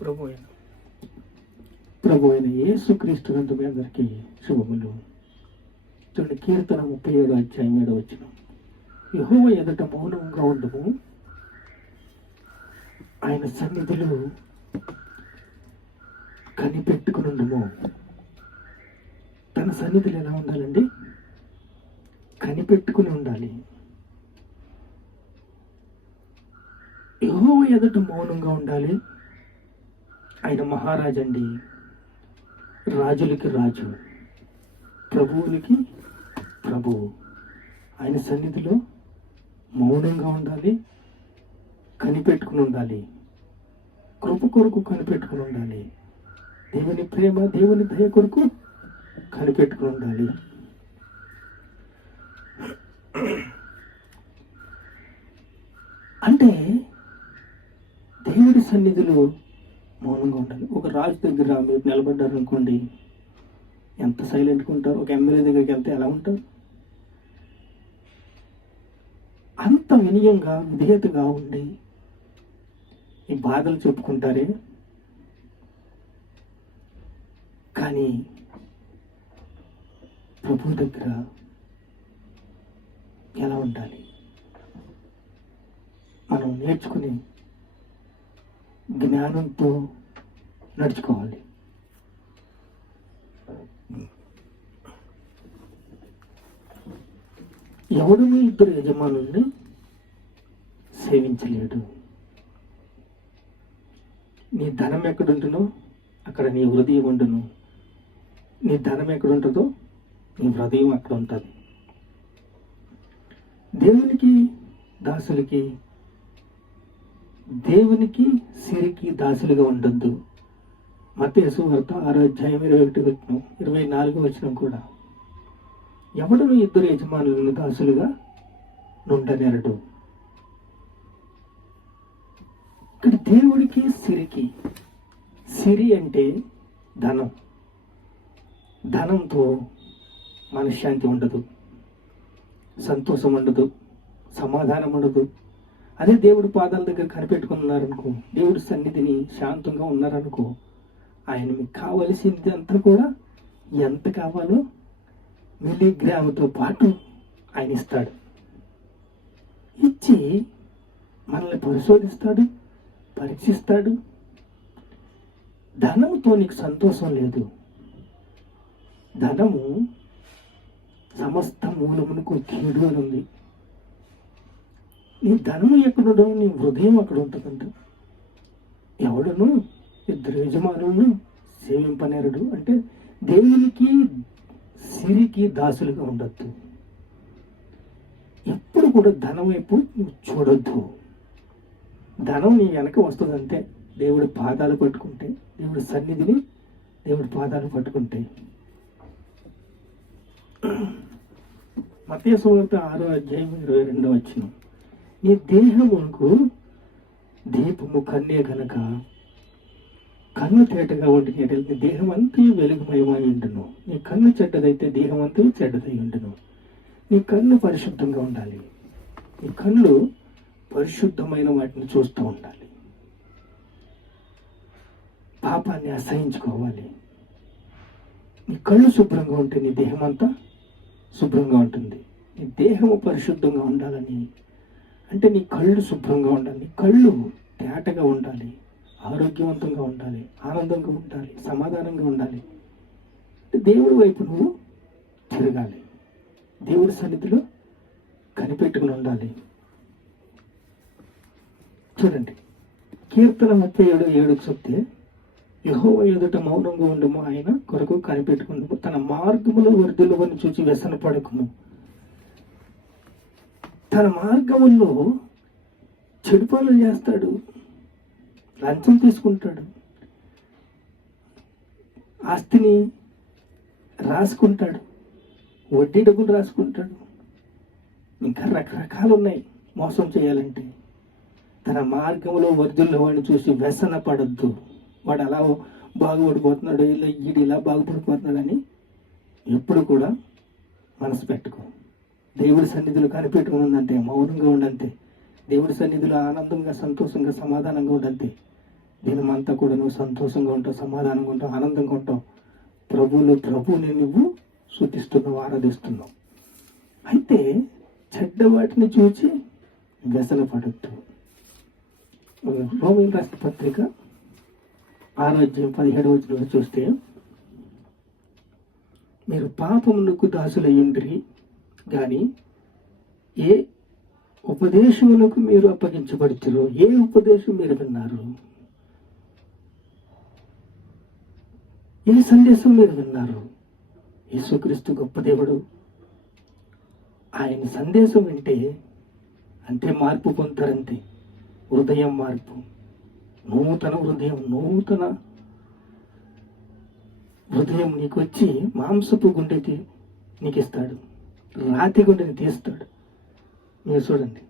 ప్రభు అయిన యేసుక్రీస్తునందు మీ అందరికీ శుభములు. చూడండి, కీర్తన 37 అధ్యాయం 7 వచనం. యెహోవా ఎదుట మౌనంగా ఉండము, ఆయన సన్నిధిలో కనిపెట్టుకునుండుము. తన సన్నిధిలో ఎలా ఉండాలండి? కనిపెట్టుకుని ఉండాలి. యెహోవా ఎదుట మౌనంగా ఉండాలి. ఆయన మహారాజు అండి, రాజులకి రాజు, ప్రభువులకి ప్రభువు. ఆయన సన్నిధిలో మౌనంగా ఉండాలి, కనిపెట్టుకుని ఉండాలి, కృప కొరకు కనిపెట్టుకుని ఉండాలి, దేవుని ప్రేమ, దేవుని దయ కొరకు కనిపెట్టుకుని ఉండాలి. అంటే దేవుడి సన్నిధిలో మౌనంగా ఉండాలి. ఒక రాజు దగ్గర మీరు నిలబడ్డారు అనుకోండి, ఎంత సైలెంట్గా ఉంటారు. ఒక ఎమ్మెల్యే దగ్గరికి వెళ్తే ఎలా ఉంటారు? అంత వినయంగా, విధేయతగా ఉండి ఈ బాధలు చెప్పుకుంటారే. కానీ ప్రభు దగ్గర ఎలా ఉండాలి? మనం నేర్చుకుని జ్ఞానంతో నడుచుకోవాలి. ఎవడు ఇద్దరు యజమానుల్ని సేవించలేడు. నీ ధనం ఎక్కడుంటునో అక్కడ నీ హృదయం ఉండును. నీ ధనం ఎక్కడుంటుందో నీ హృదయం అక్కడ ఉంటుంది. దేవునికి దాసులకి, దేవునికి సిరికి దాసులుగా ఉండొద్దు. మత్తయి సువార్త 6 అధ్యాయం 24 వచనం కూడా, ఎవడును ఇద్దరు యజమానులను దాసులుగా నుండనేరడు. ఇక్కడ దేవుడికి సిరికి, సిరి అంటే ధనం. ధనంతో మనశ్శాంతి ఉండదు, సంతోషం ఉండదు, సమాధానం ఉండదు. అదే దేవుడి పాదాల దగ్గర కనిపెట్టుకున్నారనుకో, దేవుడి సన్నిధిని శాంతంగా ఉన్నారనుకో, ఆయన మీకు కావలసింది అంతా కూడా ఎంత కావాలో మిల్లీగ్రాముతో పాటు ఆయన ఇస్తాడు. ఇచ్చి మనల్ని పరిశోధిస్తాడు, పరీక్షిస్తాడు. ధనంతో నీకు సంతోషం లేదు. ధనము సమస్త మూలమునకు కీడు అని ఉంది. నీ ధనము ఎక్కడుండో నీ హృదయం అక్కడ ఉంటుందంట. ఎవడను ఇద్దరు యజమానులను సేవింపనేరడు. అంటే దేవునికి సిరికి దాసులుగా ఉండొద్దు. ఎప్పుడు కూడా ధనం వైపు నువ్వు చూడొద్దు. ధనం నీ వెనక వస్తుందంటే దేవుడి పాదాలు పట్టుకుంటే, దేవుడి సన్నిధిని, దేవుడి పాదాలు పట్టుకుంటే. మత్తయి సువార్త 6 అధ్యాయం 22 వచనం. నీ దేహమునకు దీపము కన్నే కనుక కన్ను తేటగా ఉండి నీ దేహం అంతా వెలుగుమయమై ఉండును. నీ కన్ను చెడ్డదైతే దేహం అంతా చెడ్డదై ఉండును. నీ కన్ను పరిశుద్ధంగా ఉండాలి. నీ కళ్ళు పరిశుద్ధమైన వాటిని చూస్తూ ఉండాలి. పాపాన్ని అసహించుకోవాలి. నీ కళ్ళు శుభ్రంగా ఉంటే నీ దేహం అంతా శుభ్రంగా ఉంటుంది. నీ దేహము పరిశుద్ధంగా ఉండాలని అంటే నీ కళ్ళు శుభ్రంగా ఉండాలి, నీ కళ్ళు తేటగా ఉండాలి, ఆరోగ్యవంతంగా ఉండాలి, ఆనందంగా ఉండాలి, సమాధానంగా ఉండాలి. దేవుడి వైపు నువ్వు తిరగాలి, దేవుడి సన్నిధిలో కనిపెట్టుకుని ఉండాలి. చూడండి, కీర్తన 37:7 చెప్తే, యెహోవా ఎదుట మౌనంగా ఉండము, ఆయన కొరకు కనిపెట్టుకుందాము, తన మార్గములో వర్ధిల్లువని చూచి వ్యసన పడకుము. తన మార్గముల్లో చెడు పనులు చేస్తాడు, లంచం తీసుకుంటాడు, ఆస్తిని రాసుకుంటాడు, వడ్డీ డబ్బులు రాసుకుంటాడు, ఇంకా రకరకాలు ఉన్నాయి మోసం చేయాలంటే. తన మార్గంలో వర్ధుల్లో వాడిని చూసి వ్యసన పడద్దు. వాడు అలా బాగుపడిపోతున్నాడు, ఇలా బాగుపడిపోతున్నాడని ఎప్పుడు కూడా మనసు పెట్టుకో. దేవుడి సన్నిధిలో కనిపెట్టుకుని ఉందంటే, మౌనంగా ఉండంతే, దేవుడి సన్నిధిలో ఆనందంగా, సంతోషంగా, సమాధానంగా ఉండంతే, దినమంతా కూడా నువ్వు సంతోషంగా ఉంటావు, సమాధానంగా ఉంటావు, ఆనందంగా ఉంటావు. ప్రభువుని నువ్వు స్తుతిస్తున్నావు, ఆరాధిస్తున్నావు. అయితే చెడ్డ వాటిని చూచి వ్యసన పడద్దు. రోమీయులకు రాసిన పత్రిక 6:17 చూస్తే, మీరు పాపమునకు దాసులయ్యుండ్రి గాని ఏ ఉపదేశములకు మీరు అప్పగించబడుతురో, ఏ ఉపదేశం మీరు విన్నారు, ఏ సందేశం మీరు విన్నారు? యేసుక్రీస్తు గొప్ప దేవుడు. ఆయన సందేశం వింటే అంతే మార్పు పొందుతారంతే. హృదయం మార్పు, నూతన హృదయం నీకు వచ్చి మాంసపు గుండెకి నీకు ఇస్తాడు, రాతి గుండెని తీస్తాడు. మీరు చూడండి,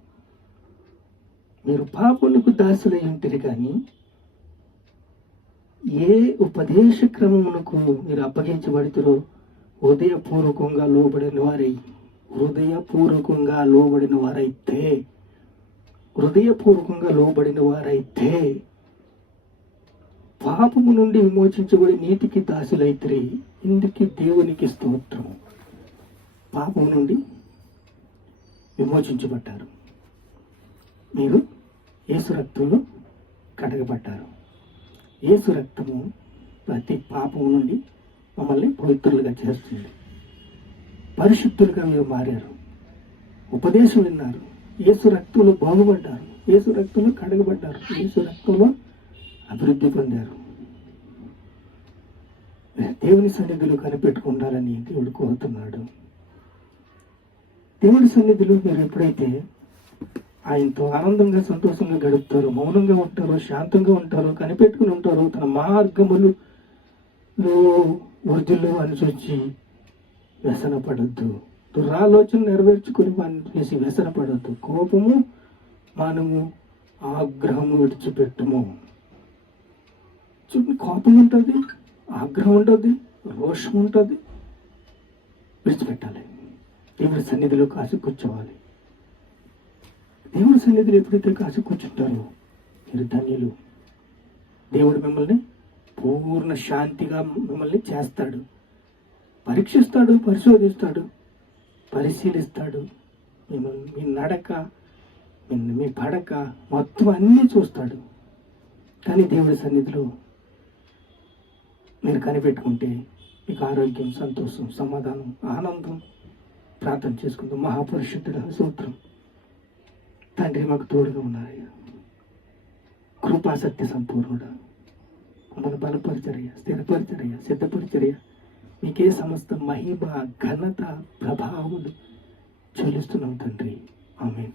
మీరు పాపములకు దాసులై ఉంటారు కానీ ఏ ఉపదేశ క్రమమునకు మీరు అప్పగించబడుతురో హృదయపూర్వకంగా లోబడిన వారైతే పాపము నుండి విమోచించబడి నీతికి దాసులైతే ఇందుకు దేవునికి స్తోత్రము. పాపము నుండి విమోచించబడ్డారు, మీరు యేసు రక్తంలో కడగబడ్డారు. యేసు రక్తము ప్రతి పాపము నుండి మమ్మల్ని పవిత్రులుగా చేస్తుంది. పరిశుద్ధులుగా మీరు మారారు, ఉపదేశం విన్నారు, యేసు రక్తంలో బాగుపడ్డారు, యేసు రక్తంలో కడగబడ్డారు, యేసు రక్తంలో అభివృద్ధి పొందారు. దేవుని సన్నిధిలో కనిపెట్టుకుండాలని దేవుడు కోరుతున్నాడు. దేవుడి సన్నిధిలో మీరు ఎప్పుడైతే ఆయనతో ఆనందంగా సంతోషంగా గడుపుతారో, మౌనంగా ఉంటారో, శాంతంగా ఉంటారో, కనిపెట్టుకుని ఉంటారో, తన మార్గములలో వృద్ధులు అనుసరించి వ్యసన పడద్దు. దురాలోచన నెరవేర్చుకుని వాడిని చేసి వ్యసన పడద్దు. కోపము మనము, ఆగ్రహము విడిచిపెట్టము. చూడండి, కోపం ఉంటుంది, ఆగ్రహం ఉంటుంది, రోషం ఉంటుంది, విడిచిపెట్టాలి. దేవుడి సన్నిధిలో కాసి కూర్చోవాలి. దేవుడి సన్నిధిలో ఎప్పుడైతే కాసి కూర్చుంటారో మీరు ధన్యులు. దేవుడు మిమ్మల్ని పూర్ణ శాంతిగా మిమ్మల్ని చేస్తాడు, పరీక్షిస్తాడు, పరిశోధిస్తాడు, పరిశీలిస్తాడు. మిమ్మల్ని మీ నడక, మీ పడక మొత్తం అన్నీ చూస్తాడు. కానీ దేవుడి సన్నిధిలో మీరు కనిపెట్టుకుంటే మీకు ఆరోగ్యం, సంతోషం, సమాధానం, ఆనందం. ప్రార్థన చేసుకుందాం. మహాపరిశుద్ధుడ, స్తోత్రం తండ్రి, మాకు తోడుగా ఉన్నారయ్యా. కృపాసక్తి సంపూర్ణుడా, మమ్మల్ని బలపరిచరయ్యా, స్థిరపరిచరయ్యా, సిద్ధపరిచరయ్యా. మీకే సమస్త మహిమ, ఘనత, ప్రభావాలు చెల్లిస్తున్నాం తండ్రి. ఆమేన్.